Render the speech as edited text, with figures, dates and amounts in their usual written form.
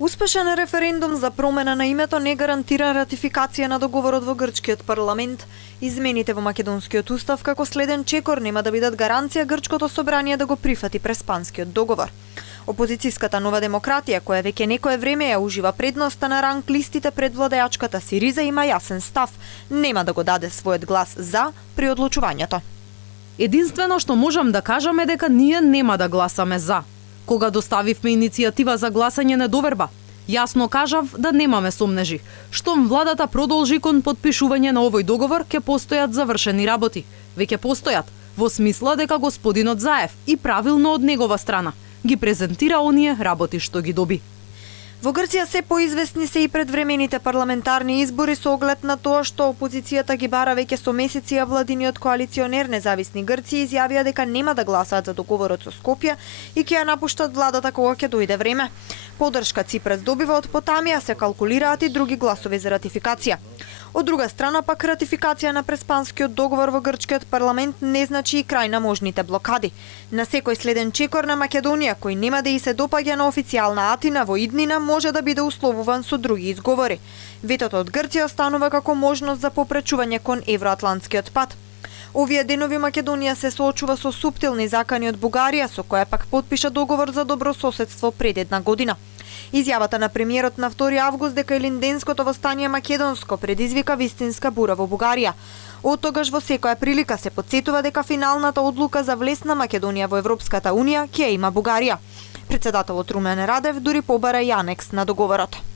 Успешен референдум за промена на името не гарантира ратификација на договорот во грчкиот парламент. Измените во македонскиот устав како следен чекор нема да бидат гаранција грчкото собрание да го прифати Преспанскиот договор. Опозицијската Нова демократија, која веќе некое време ја ужива предноста на ранг листите пред владеачката Сириза, има јасен став. Нема да го даде својот глас за при одлучувањето. Единствено што можам да кажам е дека ние нема да гласаме за. Кога доставивме иницијатива за гласање на доверба, јасно кажав да немаме сомнежи. Штом владата продолжи кон потпишување на овој договор, ќе постојат завршени работи. Веќе постојат, во смисла дека господинот Заев и правилно од негова страна ги презентира оние работи што ги доби. Во Грција се поизвестни се и предвремените парламентарни избори со оглед на тоа што опозицијата ги бара веќе со месеци, а владиниот коалиционер Независни Грци изјавија дека нема да гласаат за договорот со Скопје и ќе ја напуштат владата кога ќе дојде време. Поддршка Ципрас добива од Потамија, се калкулираат и други гласови за ратификација. Од друга страна пак ратификација на Преспанскиот договор во грчкиот парламент не значи и крај на можните блокади. На секој следен чекор на Македонија кој нема да и се допаѓа на официјална Атина во иднина може да биде условуван со други изговори. Ветото од Грција останува како можност за попречување кон евроатлантскиот пат. Овие денови Македонија се соочува со суптилни закани од Бугарија, со која пак потпиша договор за добрососедство пред една година. Изјавата на премиерот на 2 август дека илинденското востание македонско предизвика вистинска бура во Бугарија. Од тогаш во секоја прилика се потсетува дека финалната одлука за влез на Македонија во Европската унија ќе има Бугарија. Претседателот Румен Радев дури побара и анекс на договорот.